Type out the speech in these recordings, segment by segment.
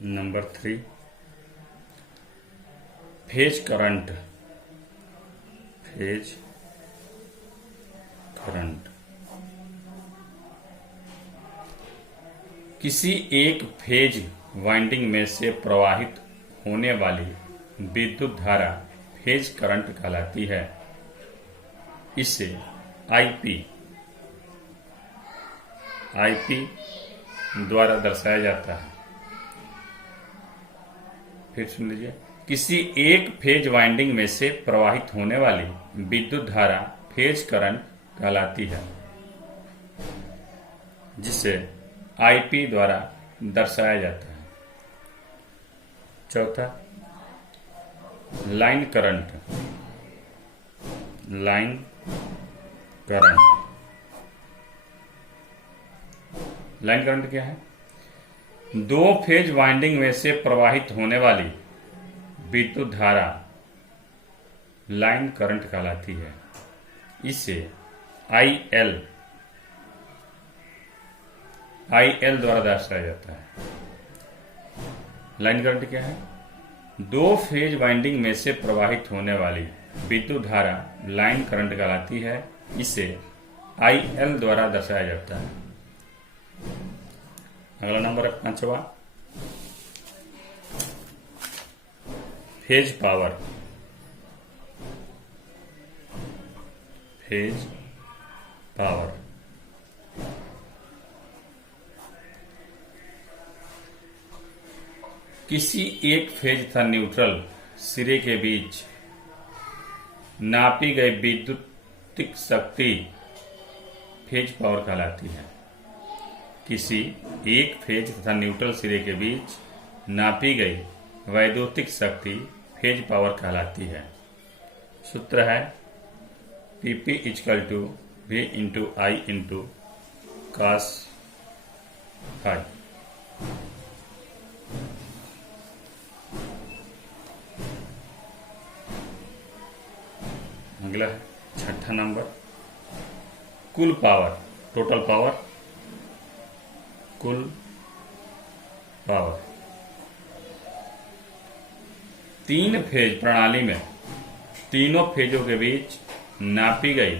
Number 3, phase current. Phase current किसी एक phase winding में से प्रवाहित होने वाली विद्युत धारा फेज करंट कहलाती है। इसे आईपी द्वारा दर्शाया जाता है। फिर सुन लीजिए, किसी एक फेज वाइंडिंग में से प्रवाहित होने वाली विद्युत धारा फेज करंट कहलाती है, जिसे आईपी द्वारा दर्शाया जाता है। चौथा, line current. Line current line current क्या है? दो फेज वाइंडिंग में से प्रवाहित होने वाली विद्युत धारा लाइन करंट कहलाती है। इसे आईएल द्वारा दर्शाया जाता है। लाइन करंट क्या है? दो फेज वाइंडिंग में से प्रवाहित होने वाली विद्युत धारा लाइन करंट कहलाती है। इसे आईएल द्वारा दर्शाया जाता है। अगला नंबर है 5वां, फेज पावर। फेज पावर किसी एक फेज तथा न्यूट्रल सिरे के बीच नापी गई विद्युतीक शक्ति फेज पावर कहलाती है। किसी एक फेज तथा न्यूट्रल सिरे के बीच नापी गई वैद्युतिक शक्ति फेज पावर कहलाती है। सूत्र है PP = V × I × cos φ। अगला है 6ठा नंबर, कुल पावर। टोटल पावर, कुल पावर। तीन फेज प्रणाली में तीनों फेजों के बीच नापी गई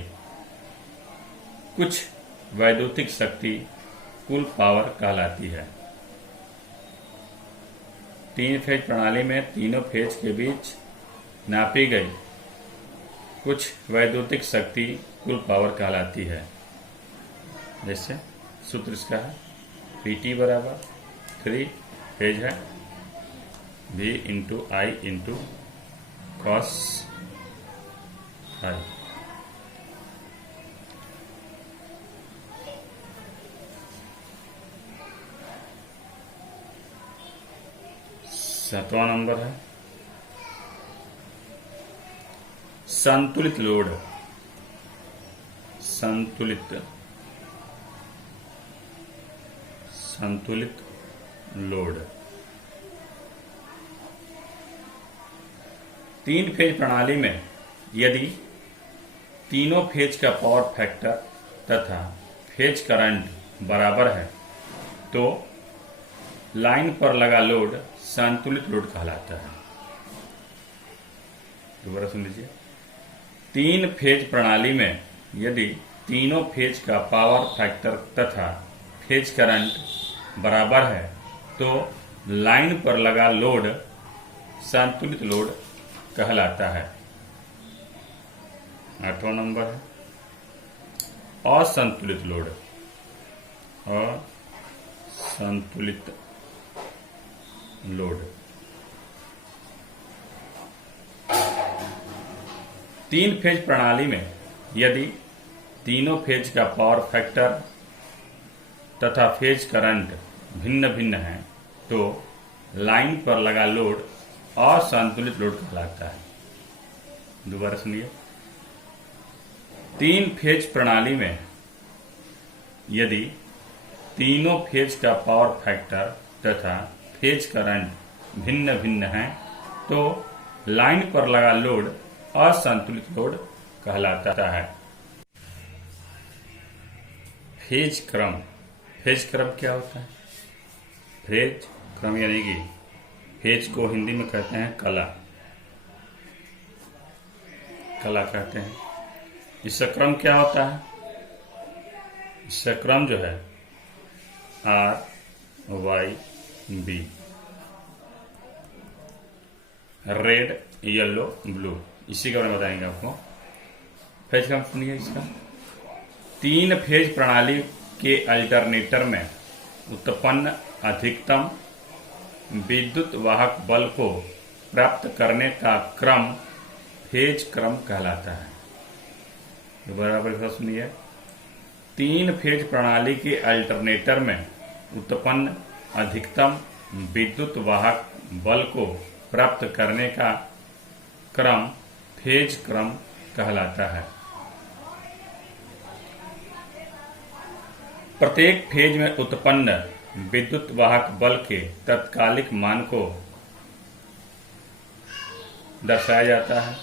कुछ वैद्युतिक शक्ति कुल पावर कहलाती है। तीन फेज प्रणाली में तीनों फेज के बीच नापी गई कुछ वैद्युतिक शक्ति कुल पावर कहलाती है। जैसे सूत्र इसका है PT = 3 फेज है V × I × cos φ। सातवां नंबर है संतुलित लोड। संतुलित लोड तीन फेज प्रणाली में यदि तीनों फेज का पावर फैक्टर तथा फेज करंट बराबर है तो लाइन पर लगा लोड संतुलित लोड कहलाता है। दोबारा सुन लीजिए, तीन फेज प्रणाली में यदि तीनों फेज का पावर फैक्टर तथा फेज करंट बराबर है तो लाइन पर लगा लोड संतुलित लोड कहलाता है। 8वां नंबर है असंतुलित लोड। असंतुलित लोड तीन फेज प्रणाली में यदि तीनों फेज का पावर फैक्टर तथा फेज करंट भिन्न भिन्न है तो लाइन पर लगा लोड असंतुलित लोड कहलाता है। दोबारा सुनिए, तीन फेज प्रणाली में यदि तीनों फेज का पावर फैक्टर तथा फेज करंट भिन्न भिन्न है तो लाइन पर लगा लोड असंतुलित लोड कहलाता है। फेज क्रम क्या होता है? फेज क्रम यानी कि फेज को हिंदी में कहते हैं कला, कला कहते हैं। इसका क्रम क्या होता है? इसका क्रम जो है RYB, रेड, येलो, ब्लू, इसी के बारे में बताएंगे आपको। फेज क्रम सुनिए इसका। 3 फेज प्रणाली के अल्टरनेटर में उत्पन्न अधिकतम विद्युत वाहक बल को प्राप्त करने का क्रम फेज क्रम कहलाता है। बराबर सुनिए। 3 फेज प्रणाली के अल्टरनेटर में उत्पन्न अधिकतम विद्युत वाहक बल को प्राप्त करने का क्रम फेज क्रम कहलाता है। प्रत्येक फेज में उत्पन्न विद्युत वाहक बल के तात्कालिक मान को दर्शाया जाता है।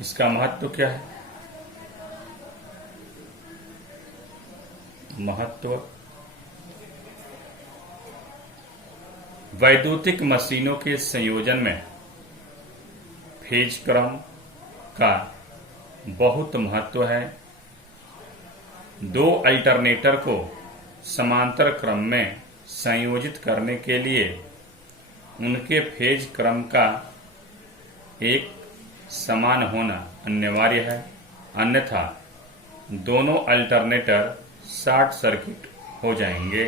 इसका महत्व क्या है? महत्व वैद्युतिक मशीनों के संयोजन में फेज क्रम का बहुत महत्व है। 2 अल्टरनेटर को समांतर क्रम में संयोजित करने के लिए उनके फेज क्रम का एक समान होना अनिवार्य है, अन्यथा दोनों अल्टरनेटर शॉर्ट सर्किट हो जाएंगे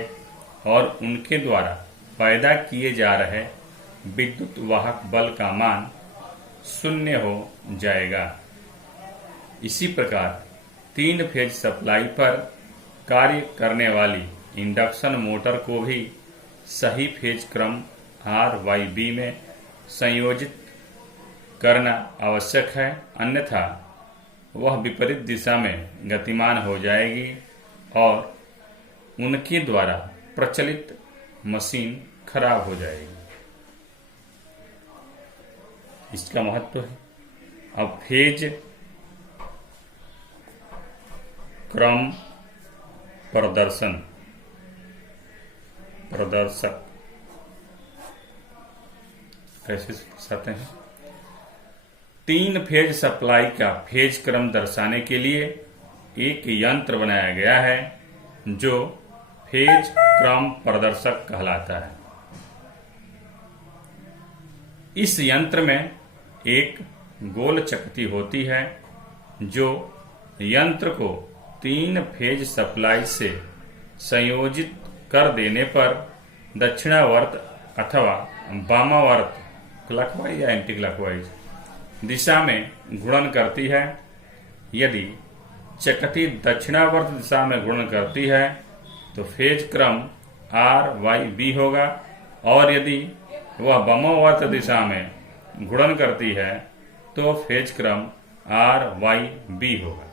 और उनके द्वारा पैदा किए जा रहे विद्युत वाहक बल का मान 0 हो जाएगा। इसी प्रकार 3 फेज सप्लाई पर कार्य करने वाली इंडक्शन मोटर को भी सही फेज क्रम RYB में संयोजित करना आवश्यक है, अन्यथा वह विपरीत दिशा में गतिमान हो जाएगी और उनके द्वारा प्रचलित मशीन खराब हो जाएगी। इसका महत्व है। अब फेज क्रम प्रदर्शक कैसे दर्शाते हैं? 3 फेज सप्लाई का फेज क्रम दर्शाने के लिए एक यंत्र बनाया गया है जो फेज क्रम प्रदर्शक कहलाता है। इस यंत्र में एक गोल चकती होती है जो यंत्र को 3 फेज सप्लाई से संयोजित कर देने पर दक्षिणावर्त अथवा वामावर्त, क्लॉकवाइज या एंटी क्लॉकवाइज दिशा में घूर्णन करती है। यदि चकती दक्षिणावर्त दिशा में घूर्णन करती है तो फेज क्रम RYB होगा और यदि वह वामावर्त दिशा में घूर्णन करती है तो फेज क्रम RYB होगा।